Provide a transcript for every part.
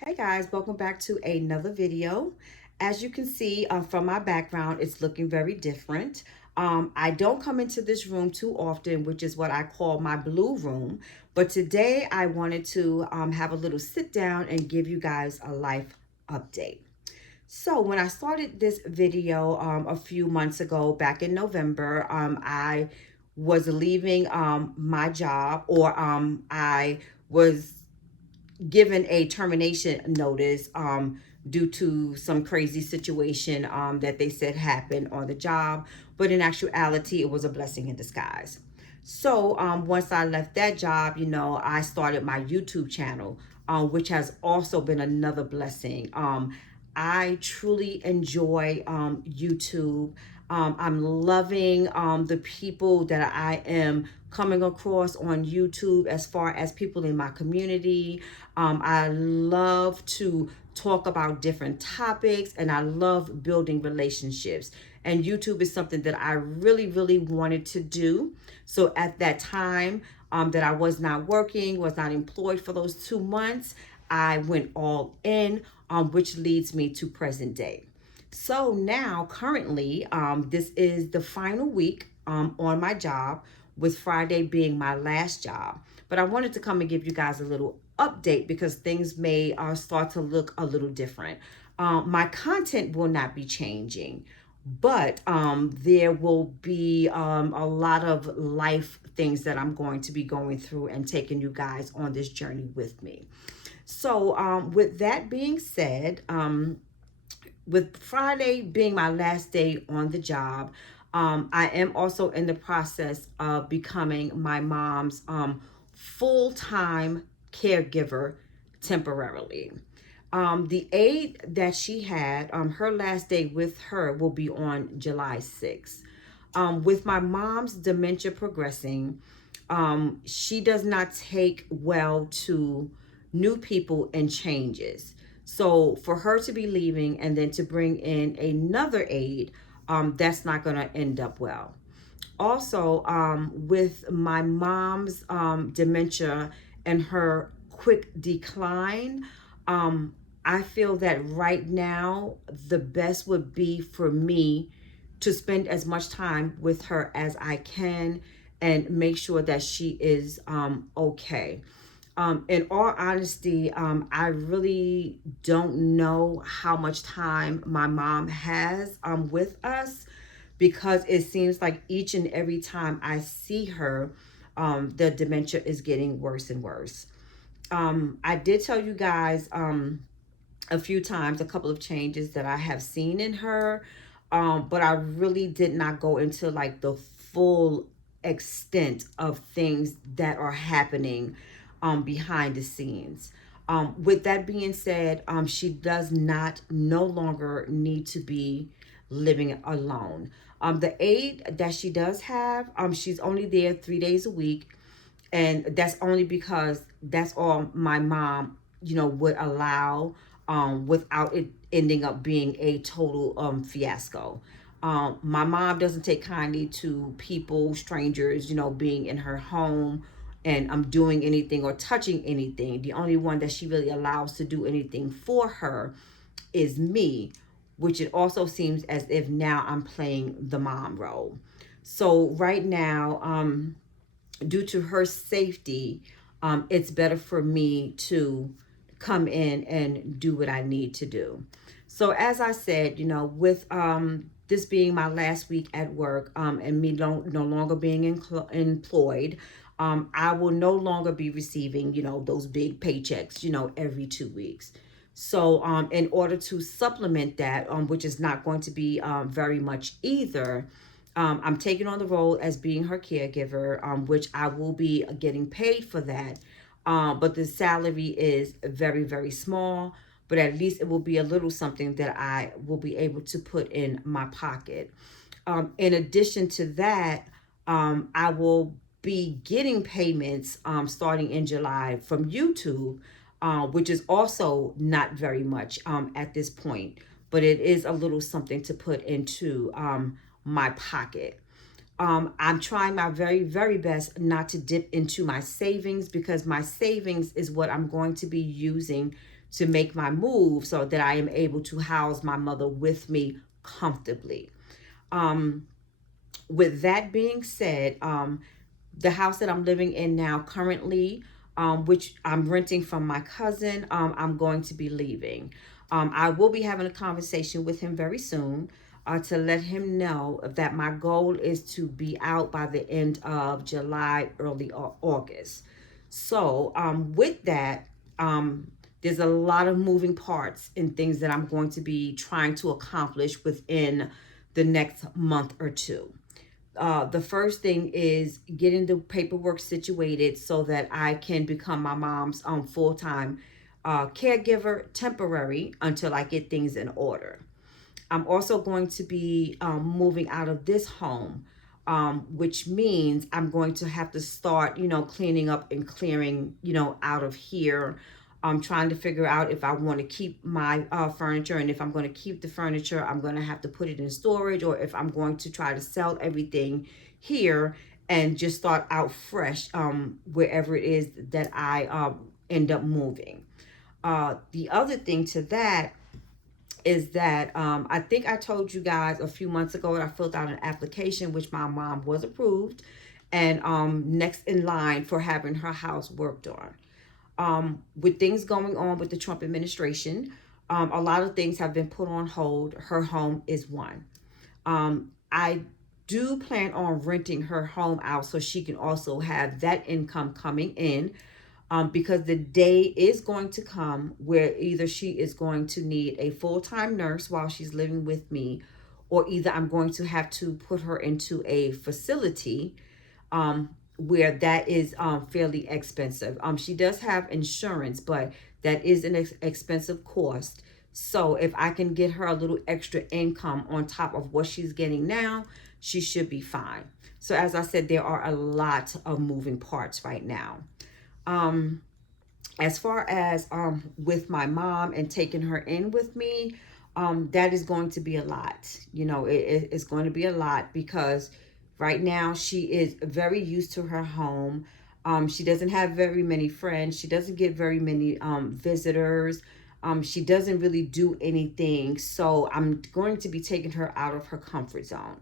Hey guys, welcome back to another video. As you can see from my background, it's looking very different. I don't come into this room too often, which is what I call my blue room. But today I wanted to have a little sit down and give you guys a life update. So when I started this video a few months ago, back in November, I was leaving my job, or I was given a termination notice due to some crazy situation that they said happened on the job. But in actuality, it was a blessing in disguise. So once I left that job, I started my YouTube channel, which has also been another blessing. I truly enjoy YouTube. I'm loving the people that I am coming across on YouTube as far as people in my community. I love to talk about different topics, and I love building relationships. And YouTube is something that I really, really wanted to do. So at that time that I was not working, was not employed for those 2 months, I went all in, which leads me to present day. So now, currently, this is the final week on my job, with Friday being my last job. But I wanted to come and give you guys a little update because things may start to look a little different. My content will not be changing, but there will be a lot of life things that I'm going to be going through and taking you guys on this journey with me. So, with that being said, with Friday being my last day on the job, I am also in the process of becoming my mom's full-time caregiver temporarily. The aide that she had, her last day with her will be on July 6th. With my mom's dementia progressing, she does not take well to new people and changes. So for her to be leaving and then to bring in another aide, that's not going to end up well. Also, with my mom's dementia and her quick decline, I feel that right now the best would be for me to spend as much time with her as I can and make sure that she is okay. In all honesty, I really don't know how much time my mom has with us, because it seems like each and every time I see her, the dementia is getting worse and worse. I did tell you guys a few times a couple of changes that I have seen in her, but I really did not go into like the full extent of things that are happening behind the scenes. With that being said, she does not no longer need to be living alone. The aide that she does have, she's only there 3 days a week, and that's only because that's all my mom, would allow, without it ending up being a total fiasco. My mom doesn't take kindly to people, strangers, being in her home and doing anything or touching anything. The only one that she really allows to do anything for her is me, which it also seems as if now I'm playing the mom role. So right now, due to her safety, it's better for me to come in and do what I need to do. So as I said, with this being my last week at work, and me no longer being employed, I will no longer be receiving, those big paychecks, every 2 weeks. So in order to supplement that, which is not going to be very much either, I'm taking on the role as being her caregiver, which I will be getting paid for that. But the salary is very, very small, but at least it will be a little something that I will be able to put in my pocket. In addition to that, I will be getting payments starting in July from YouTube, which is also not very much at this point, but it is a little something to put into my pocket. I'm trying my very, very best not to dip into my savings, because my savings is what I'm going to be using to make my move so that I am able to house my mother with me comfortably. Um, with that being said, the house that I'm living in now currently, which I'm renting from my cousin, I'm going to be leaving. I will be having a conversation with him very soon to let him know that my goal is to be out by the end of July, early August. So, with that, there's a lot of moving parts and things that I'm going to be trying to accomplish within the next month or two. The first thing is getting the paperwork situated so that I can become my mom's full-time caregiver, temporary, until I get things in order. I'm also going to be moving out of this home, which means I'm going to have to start, cleaning up and clearing, out of here. I'm trying to figure out if I want to keep my furniture, and if I'm going to keep the furniture, I'm going to have to put it in storage, or if I'm going to try to sell everything here and just start out fresh wherever it is that I end up moving. The other thing to that is that I think I told you guys a few months ago that I filled out an application, which my mom was approved and next in line for having her house worked on. With things going on with the Trump administration, a lot of things have been put on hold. Her home is one. I do plan on renting her home out so she can also have that income coming in, because the day is going to come where either she is going to need a full-time nurse while she's living with me, or either I'm going to have to put her into a facility where that is fairly expensive. She does have insurance, but that is an expensive cost. So if I can get her a little extra income on top of what she's getting now, she should be fine. So as I said, there are a lot of moving parts right now. Um, as far as with my mom and taking her in with me, that is going to be a lot. It's going to be a lot because right now she is very used to her home. She doesn't have very many friends. She doesn't get very many visitors. She doesn't really do anything. So I'm going to be taking her out of her comfort zone.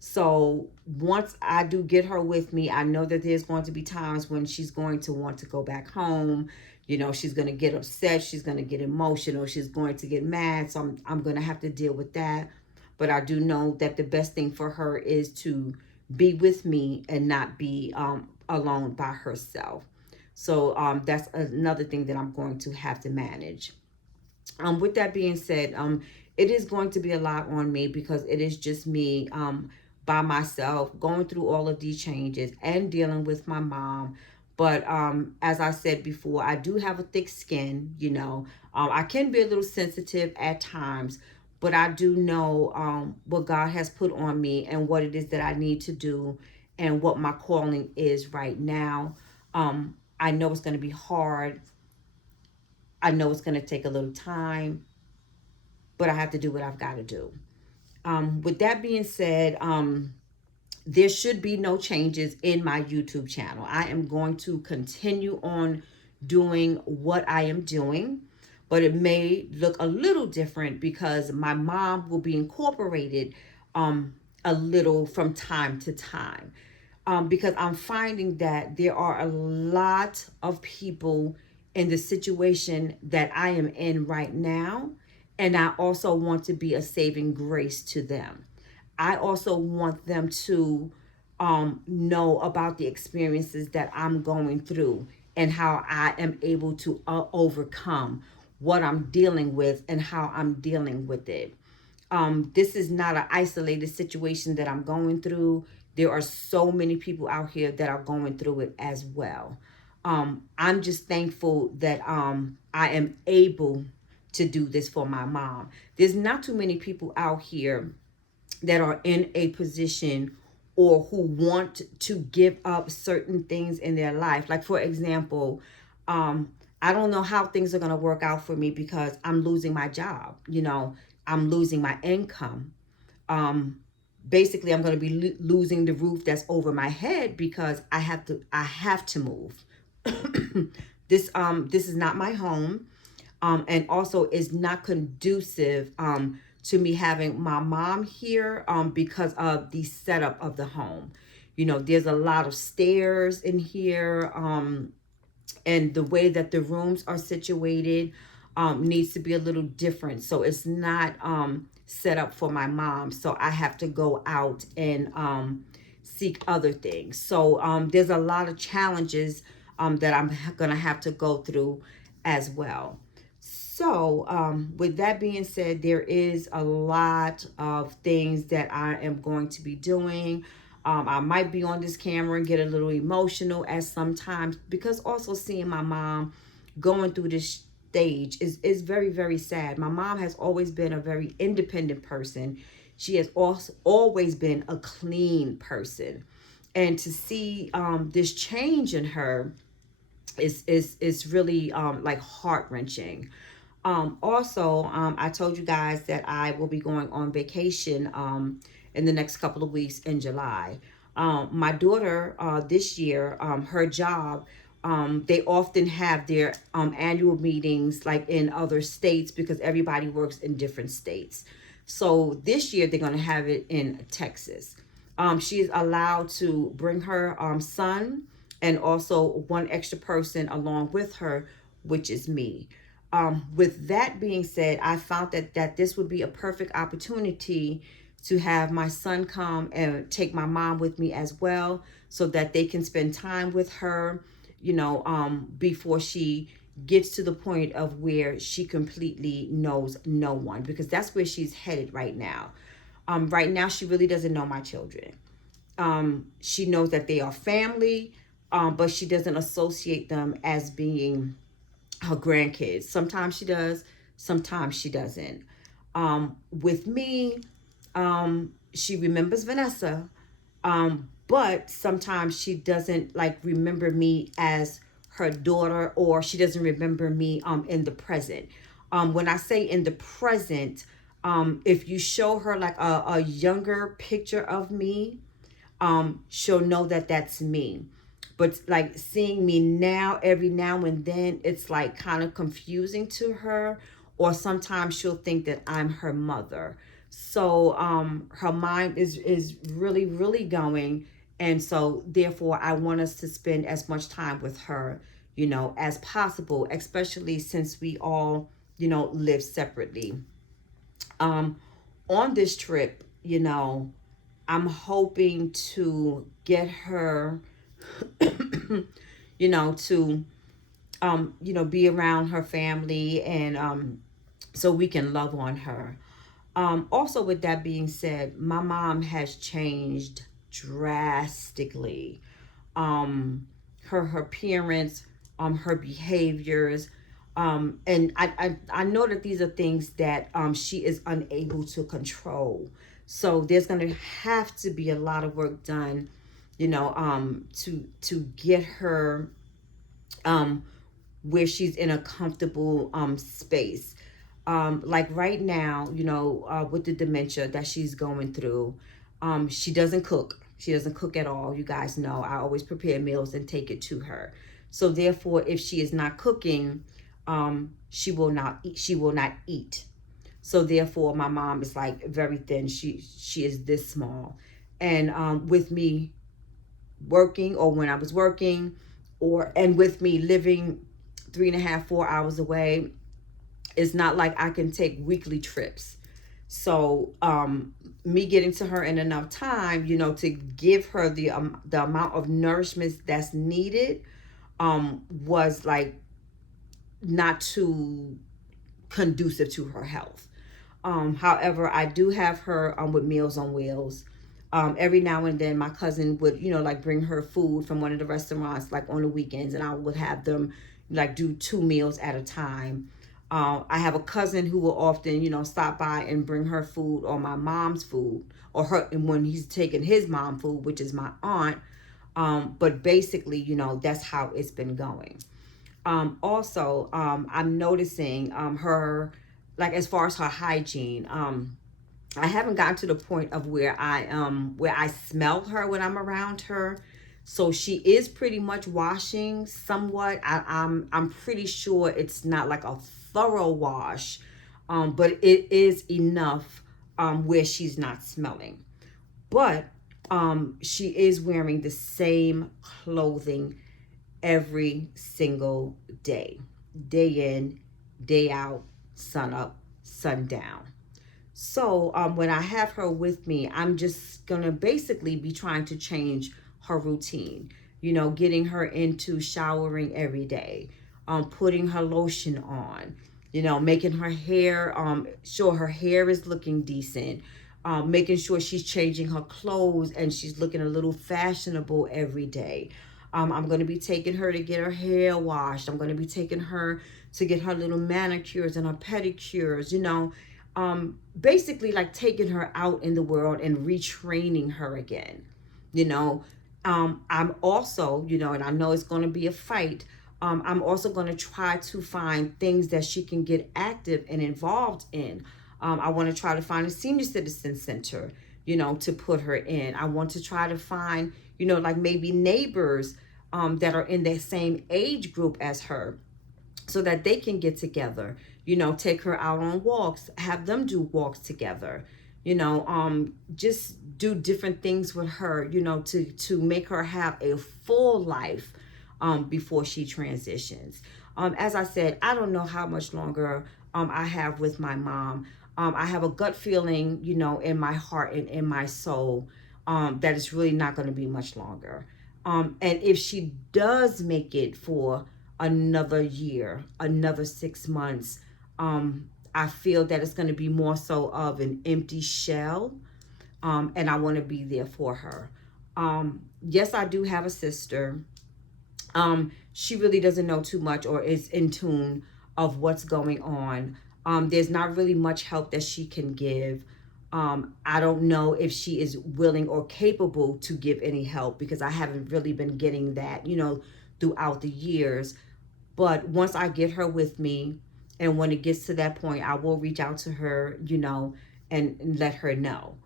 So once I do get her with me, I know that there's going to be times when she's going to want to go back home. She's going to get upset. She's going to get emotional. She's going to get mad. So I'm going to have to deal with that. But I do know that the best thing for her is to be with me and not be alone by herself. So that's another thing that I'm going to have to manage. With that being said, it is going to be a lot on me because it is just me by myself going through all of these changes and dealing with my mom. But as I said before, I do have a thick skin. I can be a little sensitive at times, but I do know what God has put on me and what it is that I need to do and what my calling is right now. I know it's going to be hard. I know it's going to take a little time, but I have to do what I've got to do. With that being said, there should be no changes in my YouTube channel. I am going to continue on doing what I am doing, but it may look a little different because my mom will be incorporated a little from time to time. Because I'm finding that there are a lot of people in the situation that I am in right now, and I also want to be a saving grace to them. I also want them to know about the experiences that I'm going through and how I am able to overcome what I'm dealing with and how I'm dealing with it. This is not an isolated situation that I'm going through. There are so many people out here that are going through it as well. I'm just thankful that I am able to do this for my mom. There's not too many people out here that are in a position or who want to give up certain things in their life. Like, for example, I don't know how things are going to work out for me because I'm losing my job. I'm losing my income. basically I'm going to be losing the roof that's over my head because I have to move. This is not my home, and also is not conducive to me having my mom here, because of the setup of the home. There's a lot of stairs in here, and the way that the rooms are situated needs to be a little different. So it's not set up for my mom. So I have to go out and seek other things. So there's a lot of challenges that I'm going to have to go through as well. So, with that being said, there is a lot of things that I am going to be doing. I might be on this camera and get a little emotional at sometimes, because also seeing my mom going through this stage is very, very sad. My mom has always been a very independent person. She has also always been a clean person. And to see this change in her is really like heart-wrenching. Also, I told you guys that I will be going on vacation in the next couple of weeks in July. My daughter, this year, her job, they often have their annual meetings like in other states, because everybody works in different states. So this year they're going to have it in Texas. She is allowed to bring her son and also one extra person along with her, which is me. With that being said, I found that this would be a perfect opportunity to have my son come and take my mom with me as well, so that they can spend time with her, before she gets to the point of where she completely knows no one, because that's where she's headed right now. Right now, she really doesn't know my children. She knows that they are family, but she doesn't associate them as being her grandkids. Sometimes she does, sometimes she doesn't. With me, she remembers Vanessa, but sometimes she doesn't like remember me as her daughter, or she doesn't remember me in the present. When I say in the present, if you show her like a younger picture of me, she'll know that that's me. But like seeing me now, every now and then, it's like kind of confusing to her, or sometimes she'll think that I'm her mother. So her mind is really, really going. And so therefore I want us to spend as much time with her, as possible, especially since we all, live separately. Um, on this trip, I'm hoping to get her, to, be around her family, and so we can love on her. Also, with that being said, my mom has changed drastically. Her appearance, her behaviors, and I know that these are things that she is unable to control. So there's going to have to be a lot of work done, to get her um, where she's in a comfortable space. Like right now, with the dementia that she's going through, she doesn't cook. She doesn't cook at all. You guys know I always prepare meals and take it to her. So therefore, if she is not cooking, she will not eat. She will not eat. So therefore, my mom is like very thin. She is this small, and with me working, or when I was working, and with me living 3.5, 4 hours away, it's not like I can take weekly trips. So me getting to her in enough time, to give her the amount of nourishment that's needed, was like not too conducive to her health. However, I do have her with Meals on Wheels. Every now and then my cousin would, like bring her food from one of the restaurants like on the weekends, and I would have them like do 2 meals at a time. I have a cousin who will often, stop by and bring her food, or my mom's food, or her, and when he's taking his mom food, which is my aunt. But basically, that's how it's been going. Also, I'm noticing her, like as far as her hygiene. I haven't gotten to the point of where I smell her when I'm around her. So she is pretty much washing somewhat. I'm pretty sure it's not like a thorough wash, but it is enough where she's not smelling. But she is wearing the same clothing every single day, day in, day out, sun up, sun down. So when I have her with me, I'm just gonna basically be trying to change her routine. You know, getting her into showering every day, putting her lotion on. You know, making her hair, sure her hair is looking decent. Making sure she's changing her clothes and she's looking a little fashionable every day. I'm going to be taking her to get her hair washed. I'm going to be taking her to get her little manicures and her pedicures, you know, basically like taking her out in the world and retraining her again. You know, I'm also, you know, and I know it's going to be a fight. I'm also going to try to find things that she can get active and involved in. I want to try to find a senior citizen center, you know, to put her in. I want to try to find, you know, like maybe neighbors that are in the same age group as her so that they can get together, you know, take her out on walks, have them do walks together, you know, just do different things with her, you know, to make her have a full life before she transitions. As I said, I don't know how much longer I have with my mom. I have a gut feeling, you know, in my heart and in my soul that it's really not going to be much longer. And if she does make it for another year, another 6 months, I feel that it's going to be more so of an empty shell, and I want to be there for her. Yes, I do have a sister. She really doesn't know too much or is in tune of what's going on. There's not really much help that she can give. I don't know if she is willing or capable to give any help because I haven't really been getting that, you know, throughout the years. But once I get her with me, and when it gets to that point, I will reach out to her, you know, and let her know.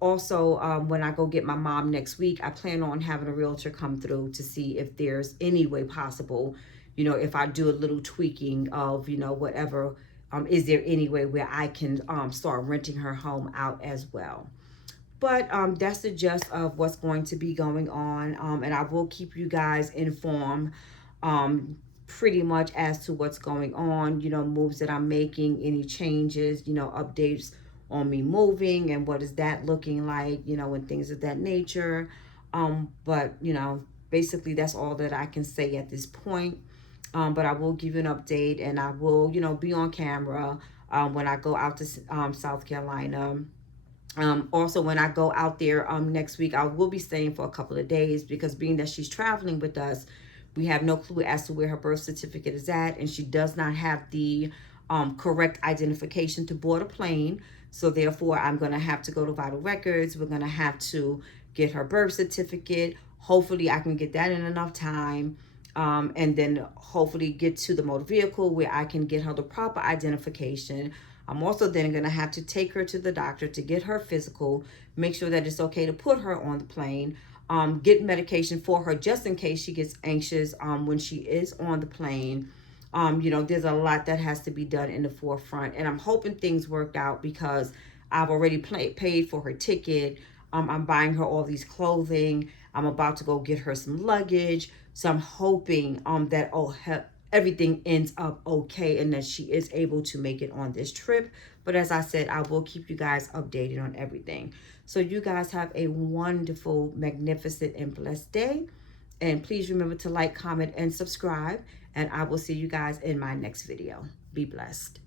Also, when I go get my mom next week, I plan on having a realtor come through to see if there's any way possible, you know, if I do a little tweaking of, you know, whatever, is there any way where I can start renting her home out as well? But that's the gist of what's going to be going on. And I will keep you guys informed pretty much as to what's going on, you know, moves that I'm making, any changes, you know, updates on me moving and what is that looking like, you know, and things of that nature. But, you know, basically that's all that I can say at this point. But I will give you an update and I will, you know, be on camera when I go out to South Carolina. Also, when I go out there next week, I will be staying for a couple of days because being that she's traveling with us, we have no clue as to where her birth certificate is at, and she does not have the correct identification to board a plane. So therefore, I'm going to have to go to Vital Records. We're going to have to get her birth certificate. Hopefully, I can get that in enough time. And then hopefully get to the motor vehicle where I can get her the proper identification. I'm also then going to have to take her to the doctor to get her physical, make sure that it's okay to put her on the plane, get medication for her just in case she gets anxious when she is on the plane. You know, there's a lot that has to be done in the forefront, and I'm hoping things work out because I've already paid for her ticket. I'm buying her all these clothing. I'm about to go get her some luggage. So I'm hoping that everything ends up okay and that she is able to make it on this trip. But as I said, I will keep you guys updated on everything. So you guys have a wonderful, magnificent, and blessed day. And please remember to like, comment, and subscribe. And I will see you guys in my next video. Be blessed.